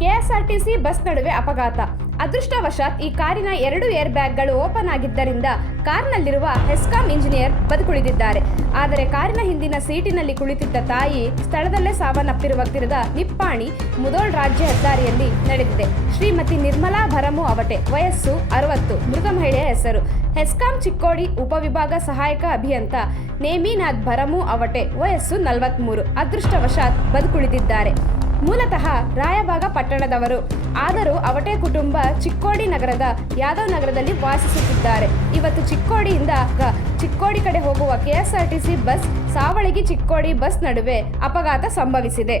KSRTC bus ನಡುವೆ ಅಪಘಾತ. ಅದೃಷ್ಟವಶಾತ್ ಈ ಕಾರಿನ ಎರಡು ಏರ್ ಬ್ಯಾಗ್ಗಳು ಓಪನ್ ಆಗಿದ್ದರಿಂದ ಕಾರ್ನಲ್ಲಿರುವ ಹೆಸ್ಕಾಂ ಇಂಜಿನಿಯರ್ ಬದುಕುಳಿದಿದ್ದಾರೆ. ಆದರೆ ಕಾರಿನ ಹಿಂದಿನ ಸೀಟಿನಲ್ಲಿ ಕುಳಿತಿದ್ದ ತಾಯಿ ಸ್ಥಳದಲ್ಲೇ ಸಾವನ್ನಪ್ಪಿರುವ ತಿರದ ನಿಪ್ಪಾಣಿ ಮುದೋಳ್ ರಾಜ್ಯ ಹೆದ್ದಾರಿಯಲ್ಲಿ ನಡೆದಿದೆ. ಶ್ರೀಮತಿ ನಿರ್ಮಲಾ ಭರಮು ಅವಟೆ, ವಯಸ್ಸು ಅರವತ್ತು, ಮೃತ ಮಹಿಳೆಯ ಹೆಸರು. ಹೆಸ್ಕಾಂ ಚಿಕ್ಕೋಡಿ ಉಪವಿಭಾಗ ಸಹಾಯಕ ಅಭಿಯಂತ ನೇಮಿನಾಥ್ ಭರಮು ಅವಟೆ, ವಯಸ್ಸು ನಲವತ್ಮೂರು. ಅದೃಷ್ಟವಶಾತ್ ಬದುಕುಳಿದಿದ್ದಾರೆ. ಮೂಲತಃ ರಾಯಬಾಗ ಪಟ್ಟಣದವರು. ಆದರೂ ಅವಟೆ ಕುಟುಂಬ ಚಿಕ್ಕೋಡಿ ನಗರದ ಯಾದವ್ ನಗರದಲ್ಲಿ ವಾಸಿಸುತ್ತಿದ್ದಾರೆ. ಇವತ್ತು ಚಿಕ್ಕೋಡಿಯಿಂದ ಚಿಕ್ಕೋಡಿ ಕಡೆ ಹೋಗುವ KSRTC bus Savalagi Chikkodi bus ನಡುವೆ ಅಪಘಾತ ಸಂಭವಿಸಿದೆ.